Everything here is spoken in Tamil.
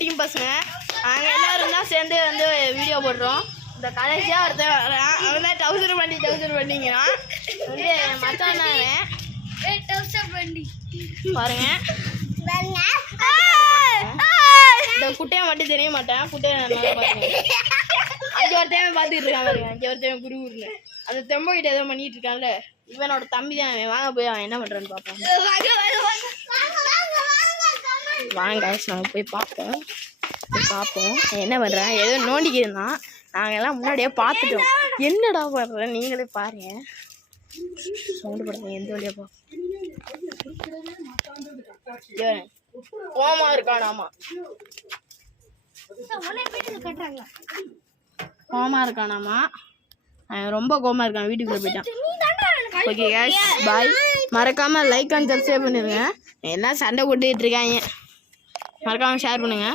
டீம் பசங்க. நாங்கள் எல்லோரும் தான் சேர்ந்து வந்து வீடியோ போடுறோம். இந்த கடைசியாக ஒருத்தன் வரான். அவன் தான் டவுசர் பண்ணிங்கிறான். வந்து மச்சான் பாருங்க. இந்த குட்டையை மட்டும் தெரிய மாட்டேன். குட்டையை நல்லா பாருங்க. அங்கே ஒருத்தையும் பார்த்துட்டு இருக்கான் பாருங்க. அங்கே ஒருத்தையும் குருகுருன்னு அந்த தெம்பகிட்ட ஏதோ பண்ணிட்டு இருக்கான்ல. இவனோட தம்பி தான். வாங்க போய் அவன் என்ன பண்ணுறான்னு பார்ப்போம். வாங்க நாங்கள் போய் பார்ப்போம். என்ன பண்ணுறேன் ஏதோ நோண்டிக்கிருந்தான். நாங்கள் எல்லாம் முன்னாடியே பார்த்துட்டோம். என்னடா பண்ணுறேன் நீங்களே பாருங்க. சவுண்டு படுங்க. எந்த வழியா கோமா இருக்கானாமா. கோமா இருக்கானாமா. ரொம்ப கோமா இருக்கான். வீட்டுக்குள்ள போயிட்டான். ஓகே गाइस பாய். மறக்காம லைக் அண்ட் சப்ஸ்கிரைப் பண்ணிருங்க. எல்லாம் சண்டை போட்டுட்டு இருக்காங்க. மறக்காம ஷேர் பண்ணுங்க.